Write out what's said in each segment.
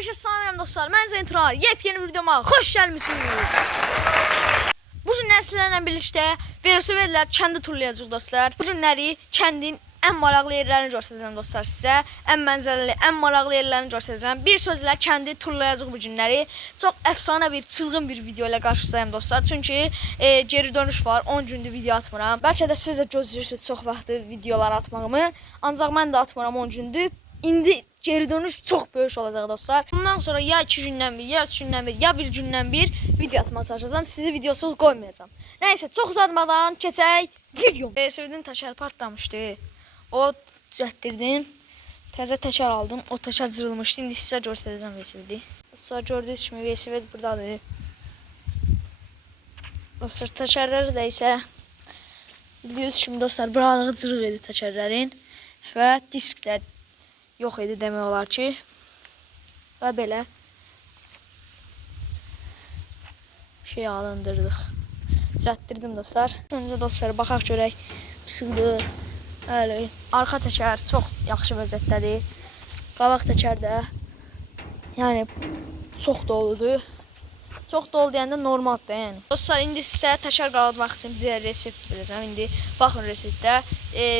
Həmişə samirəm dostlar. Mən Zentrar. Yepyeni videoma xoş gəlmisiniz. Bu günlər sizlərlə birlikdə velosipedlə kəndi turlayacağıq dostlar. Bu günləri kəndin ən maraqlı yerlərini göstərəcəm dostlar sizə. Ən mənzərəli, ən maraqlı yerlərini göstərəcəm. Bir sözlə kəndi turlayacağıq bu günləri. Çox əfsanə bir, çılğın bir video ilə qarşınızdayım dostlar. Çünki geri dönüş var. 10 gündür video atmıram. Bəlkə də siz də gözləyirsiniz çox vaxtı videolar atmağımı. Ancaq mən də atmıram 10 gündür. İndi geri dönüş çox böyük olacaq dostlar. Bundan sonra ya 2 gündən bir, ya 3 gündən bir, ya 1 gündən bir video atmağa çalışacağım. Sizi videosuz qoymayacağım. Nəysə, çox uzatmadan keçək videom. Sevdin təkər partlamışdı. O düzəltdirdim. Təzə təkər aldım. O təkər cırılmışdı. İndi sizə göstərəcəm velosipedi. Sonra gördüyünüz kimi velosiped buradadır. Dostlar, təkərləri də isə bildiyiniz kimi dostlar, buralığı cırıq idi təkərlərin və disk də yox idi demək olar ki. Və belə şey alındırdıq. Düzəltdirdim dostlar. Öncə dostlar baxaq görək sıxdı. Öyle. Arxa təkər çox yaxşı vəziyyətdədir. Qabaq təkər də yəni çox doludur. Çox dolu deyəndə normaldır yəni. Dostlar, indi sizə təkər qaldırmaq üçün bir resept verəcəm. İndi baxın reseptdə.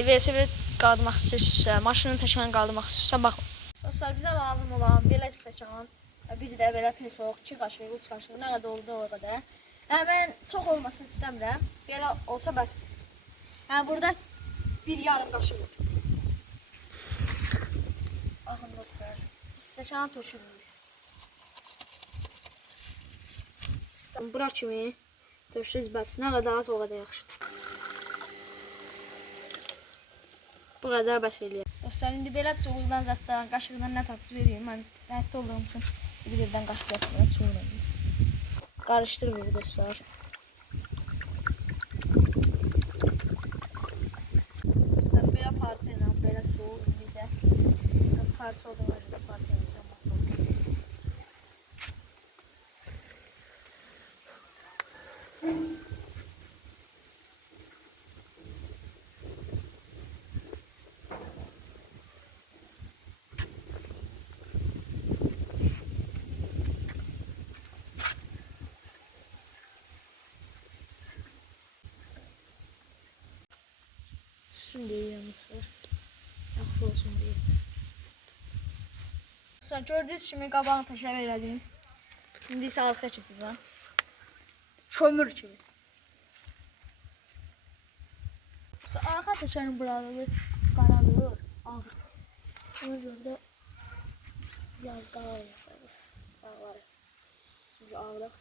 Velosiped qaldırmaq istəyirsinizsə, maşının təkərini qaldırmaq istəyirsinizsə baxın. Dostlar, bizə lazım olan belə stəkan, bir də belə pesok, 2 qaşıq, 3 qaşıq, nə qədər oldu o qədər. Mən çox olmasını istəmirəm. Belə olsa bəs. Burada bir yarım qaşıq. Baxın dostlar, stəkana tökülür. Bura kimi tökdünüz bəs. Nə qədər az, o qədər yaxşıdır. Bu qədər bəs eləyər. Dostlar, indi belə çuğuldan zətdən, qaşıqdan nə tatlı vereyim. Mən həyətdə olduğum üçün bir-birdən qaşıq yapmaya çuğulayım. Qarışdırmıyor dostlar. Dostlar, belə parça ilə, belə soğuk bizə. Parça olduğuna görə parça ilə olmasın. Şimdi yanmışlar. Yaxşı olsun diye. Dostlar, gördüyünüz kimi qabağını təkər elədim. İndi isə arxaya keçəcəm. Kömür kimi. Dostlar, arxa təkərin buraları qaradır, ağır. Ona görə də biraz qara olmasaydı. Ağları. Çünki ağırıq.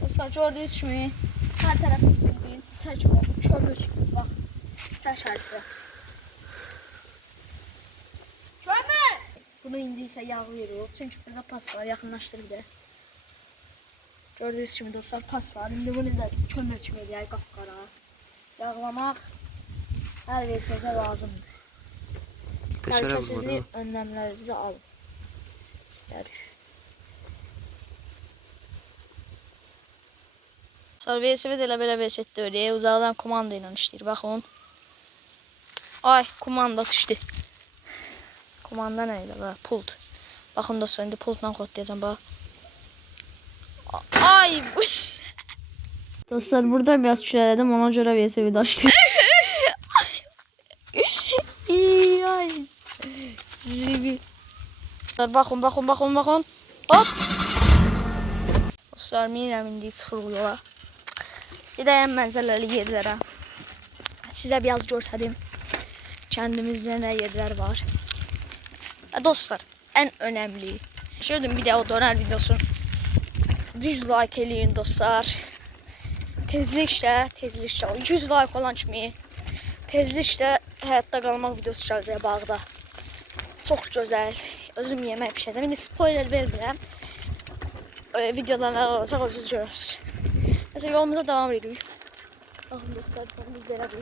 Dostlar, gördüyünüz kimi hər tərəfi sildiğim çiçək var. Kömür kimi. Bax, çiçək şərifə. Kömür! Bunu indi isə yağ veriyor. Çünki burada pas var. Yaxınlaşdırıb da. Gördüyünüz kimi dostlar, pas var. İndi bunu da kömür kimi eləyək qapqara. Yağlamaq hər versədə lazımdır. Təhlükəsizlik önləmlərinizi alın. İstərik. Sonra velosiped elə belə velosipeddə öyle uzaqdan kumanda ilə işləyir. Baxın. Ay, kumanda düşdü. Kumanda nə ilə? Pult. Baxın dostlar, indi pultla kodlayacağım bax. Ay. Dostlar, burada biraz küçələdim, ona görə velosiped açdım. Ay. Zibi. Baxın. Hop. Dostlar, minirəm indi çıxırıq yola. Bir də mənzərəli yerlərə sizə biraz göstərim. Kəndimizdə nə yerlər var. Dostlar, ən önəmli. Gördüm bir də o dönər videosun. Düz like eləyin dostlar. Tezliklə 100 like olan kimi tezliklə həyatda qalmaq videosu gələcək bağda. Çox gözəl. Özüm yemək pişirəcəm. İndi spoiler vermirəm. Videolarına olacaq, özünüz görürsünüz. Mesela yolumuza devam ediyoruz. Bakın dostlar, yolumuz beraber.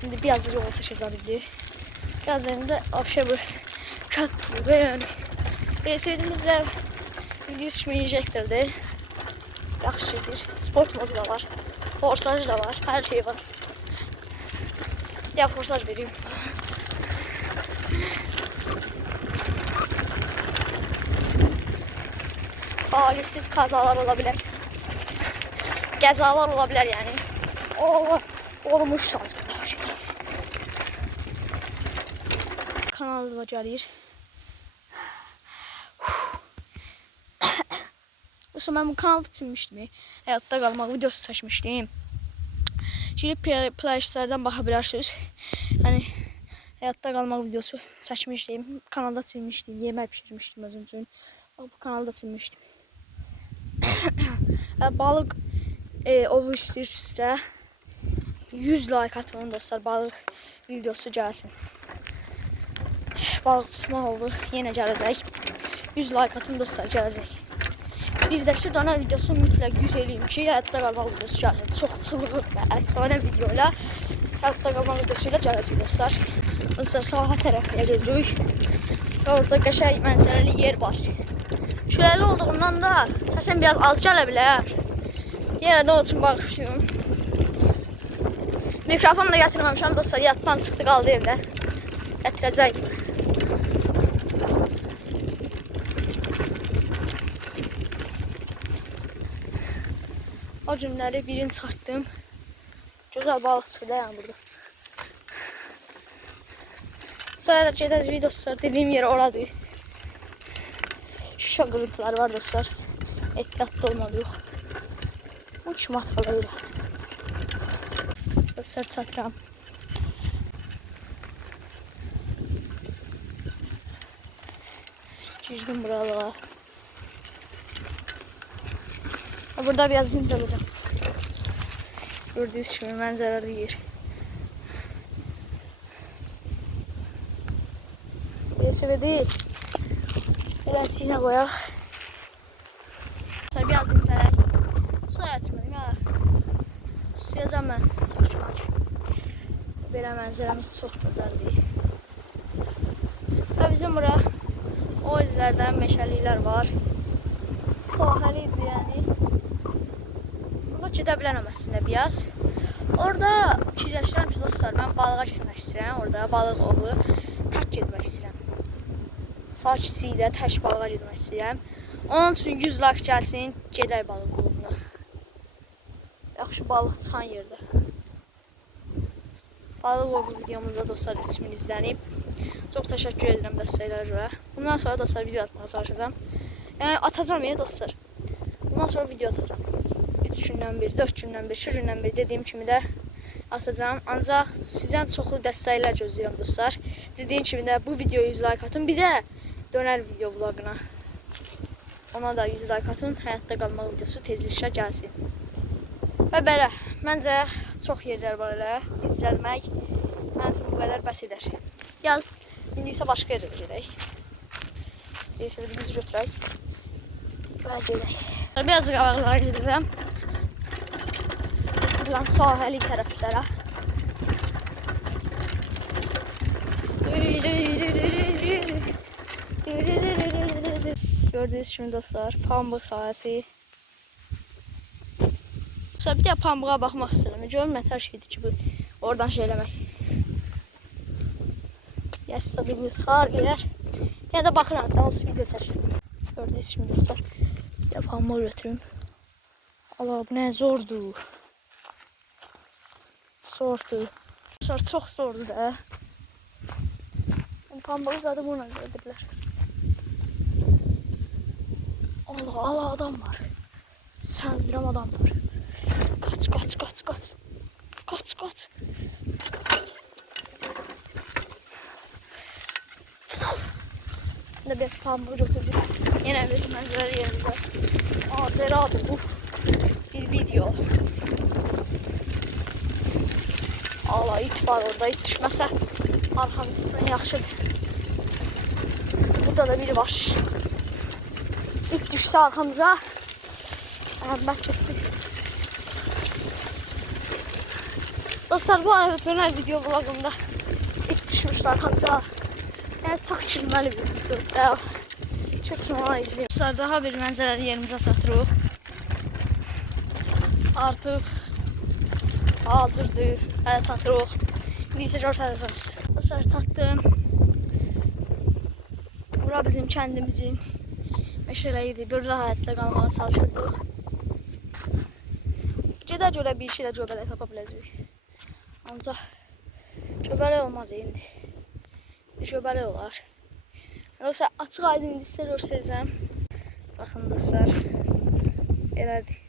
Şimdi biraz da yol çəkəcəm indi. Birazdan da afşa bu kət turu yani. Sevdiyimizdə videosu kimi injektordur. Yaxşıdır. Sport modu da var. Forsaj da var. Her şey var. Bir daha forsaj vereyim. talihsiz kazalar ola bilər. Qəzalar ola bilər yəni. Olmuş sazqlar. Kanalıma gəlir. Mesela ben bu kanalı bitirmiştim. Hayatta kalmak videosu seçmiştim. Şimdi playlistlerden bakabilirsiniz. Hani hayatta kalmak videosu seçmiştim. Kanalda silmiştim. Yemek pişirmiştim az önce. Bu kanalda silmiştim. Balık ovu istiyorsa 100 like atın dostlar. Balık videosu gelsin. Balık tutma ovu yine gelecek. 100 like atın dostlar, gelecek. Bir də şu döner videosu mütləq 100 eləyim ki, hayatta qalmaq videosu gəlsin. Çox çılğın və əfsanə videoyla hayatta qalmaq videosu ilə gələcək dostlar. Dostlar sahə tərəfə gedirik. Və orada qəşəng mənzərəli yer var. Küləli olduğundan da səsim biraz az gələ bilər. Yenə də o üçün baxışıyorum. Mikrofonu da gətirməmişəm dostlar, yaddan çıxdı, qaldı evdə. Gətirəcəyim. O günləri birini çıxartdım. Gözəl balıq çıxdı yəni burada. Sonra gedəcəyik dostlar. Dediyim yer oradır. Şüşə qırıntılar var dostlar. Ehtiyatlı olmalıyıq. Uç matqalayır. Dostlar çatıram. Girdim buralara. Burada biraz dincələcəm. Gördüyünüz kimi mənzərəli yer. Yesəvədi elənçiyinə qoyaq. Sonra biraz dincələk. Suya yatırmadım ya. Suyacam mən. Çox şükür. Belə mənzərəmiz çox gözəldir. Və bizim bura o izlərdən meşəliklər var. Sahəlidir yəni. Gedə bilənəm əslində biraz. Orada fikirləşirəm ki, dostlar, mən balığa getmək istəyirəm. Orada balıq ovu tək getmək istəyirəm. Sakitlikdə tək balığa getmək istəyirəm. Onun üçün 100 like gəlsin, gedək balıq ovuna. Yaxşı balıq çıxan yerdə. Balıq ovu videomuzda dostlar 3000 izlənib. Çox təşəkkür edirəm dəstəklərə görə. Bundan sonra dostlar video atmağa çalışacağım. Yəni atacağım ya dostlar. Bundan sonra video atacağım. 3 gündən bir, 4 gündən bir, 2 gündən bir dediyim kimi də atacağım. Ancaq sizdən çoxlu dəstəklər gözləyirəm dostlar. Dediyim kimi də bu videoya 100 like atın. Bir də dönər video vloguna. Ona da 100 like atın. Hayatta qalmaq videosu tezliklə gəlsin. Və belə, məncə çox yerlər var elə. Dincəlmək. Məncə bu qədər bəs edər. Gəl, indi isə başqa yerə gedək. Neysə, bizi götürək. Və gedək. Biraz qabaqlara gedəcəm. Buradan sahəli tərəflərə. Gördüyünüz kimi dostlar, pambıq sahəsi. Dostlar, bir də pambığa baxmaq istəyirəm. Görüm nə tər şeydir ki, bu oradan şey eləmək. Yəsə bir çıxar, gələr. Ya da baxıram, da olsun video çəkir. Gördüyünüz kimi dostlar, bir də pambığı götürüm. Allah, bu nə zordur. Zordur. Dostlar, çox zordur da. Pambığı zaten buna edirlər. Allah, adam var. Səndirəm adam var. Qaç. Qaç. Şimdi biraz pambığı götürdük. Yine bir mənzərə yerimizə. Maceradır bu. Bir video. Allah, it var orada. İt düşməsə arxamızdan yaxşıdır. Burada da biri var. İt düşsə arxamıza əhəmmət çəkdik. Dostlar, bu arada dönər video vlogumda it düşmüşdü arxamıza. Yəni çox kilməli bir video. Keçməyə izləyim. Dostlar, daha bir mənzərəli yerimizə satırıq. Artıq hazırdır. Hələ çatırıq. İndi isə göstərəcəm sizə. Dostlar, çatdım. Bura bizim kəndimizin Meşələ idi. Burada həyatla qalmağa çalışırdıq. Gedə görə bir şey də göbələk tapa biləcəyik. Ancaq göbələk olmaz indi. Göbələk olar. Dostlar, açıq aydın indi sizə göstərəcəm. Baxın dostlar. Belədir.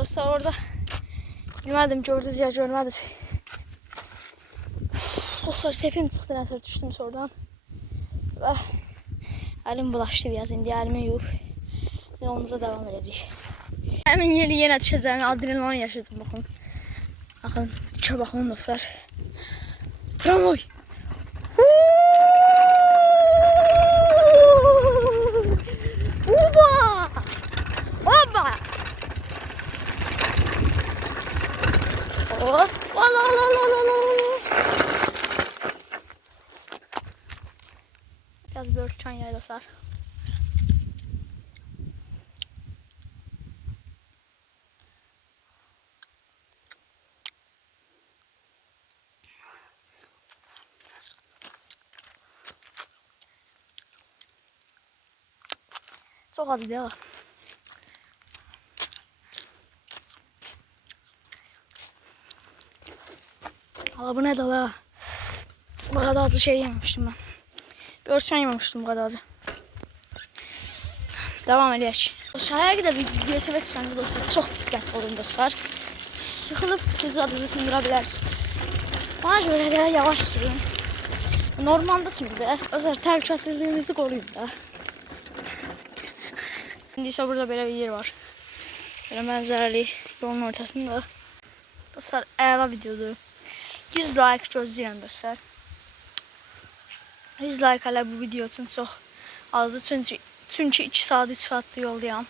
Dostlar orada bilmədim gördünüz ya görmədiniz. Dostlar sepim çıxdı nətər düşdüm oradan. Və əlim bulaşdı biraz indi əlimi yuyub yolumuza devam edəcəyik. Həmin yeri yenə düşəcəm, adrenalin yaşayacağım baxın. Baxın, içə baxın dostlar. Tramvay. Oba! Oba! Hop! La la la la la. Biraz börtçen yay dostlar. Çok az değil. Valla bu ne dala? Bu kadar azı şey yememiştim ben. Bir örtüşen yememiştim bu kadar azı. Devam edelim. Aşağıya gidelim. Bir sefer sıçandı dostlar. Çok dikkatli olun dostlar. Yıkılıp sözü adını sındırabilirsiniz. Bana göre de yavaş sürün. Normalde çünkü de özel təhlükəsizliyinizi koruyun da. Şimdi ise burada böyle bir yer var. Böyle mənzərəli yolun ortasında. Dostlar əla videodur. 100 like gözləyirəm dostlar. 100 like hələ bu video üçün çox azdır. Çünki 2 saat 3 saatdir yoldayam.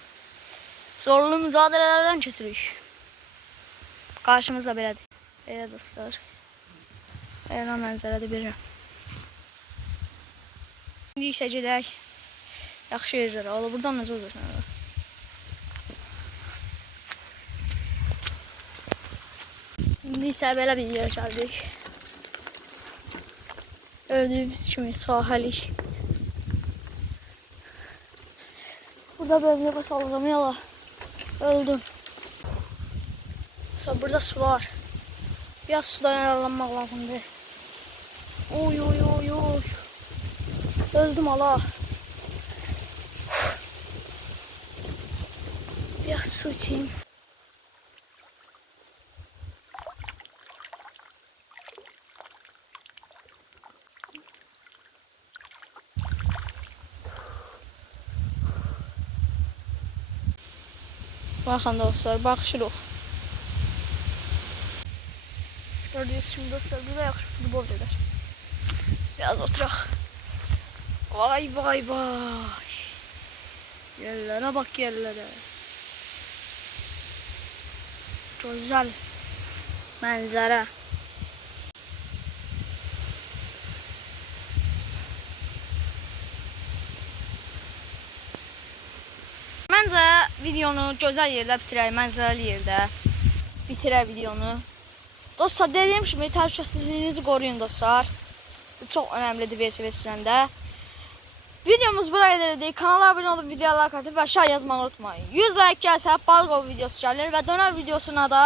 Zorlu mücadilələrdən keçirik. Qarşımızda belədir. Belə dostlar. Əla mənzərədə bir. İndi isə gedək. Yaxşı yerlərə. Ola buradan necə olursan? İndi isə belə bir yerə gəldik. Gördüyünüz kimi sahəlik. Burada biraz nefes alacağım yala. Öldüm. Sonra burada su var. Biraz sudan yararlanmaq lazımdır. Oy oy oy oy. Öldüm ala. Biraz su içeyim. Bakın dostlar, bakışırıq. Gördüğünüz gibi dostlar, burada yaxşı futbol eder. Biraz oturaq. Vay vay vay. Yerlere bak yerlere. Güzel manzara. Məncə videonu gözəl yerdə bitirək, mənzərəli yerdə bitirək videonu. Dostlar, dediyim kimi təhlükəsizliyinizi qoruyun dostlar. Bu çox önəmlidir VSV sürəndə. Videomuz buraya qədərdir. Kanala abunə olub videoya like atıb və aşağı yazmağı unutmayın. 100 like gəlsə balıq ov videosu gəlir və dönər videosuna da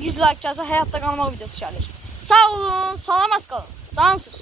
100 like gəlsə həyatda qalmaq videosu gəlir. Sağ olun, salamat qalın. Canımsınız.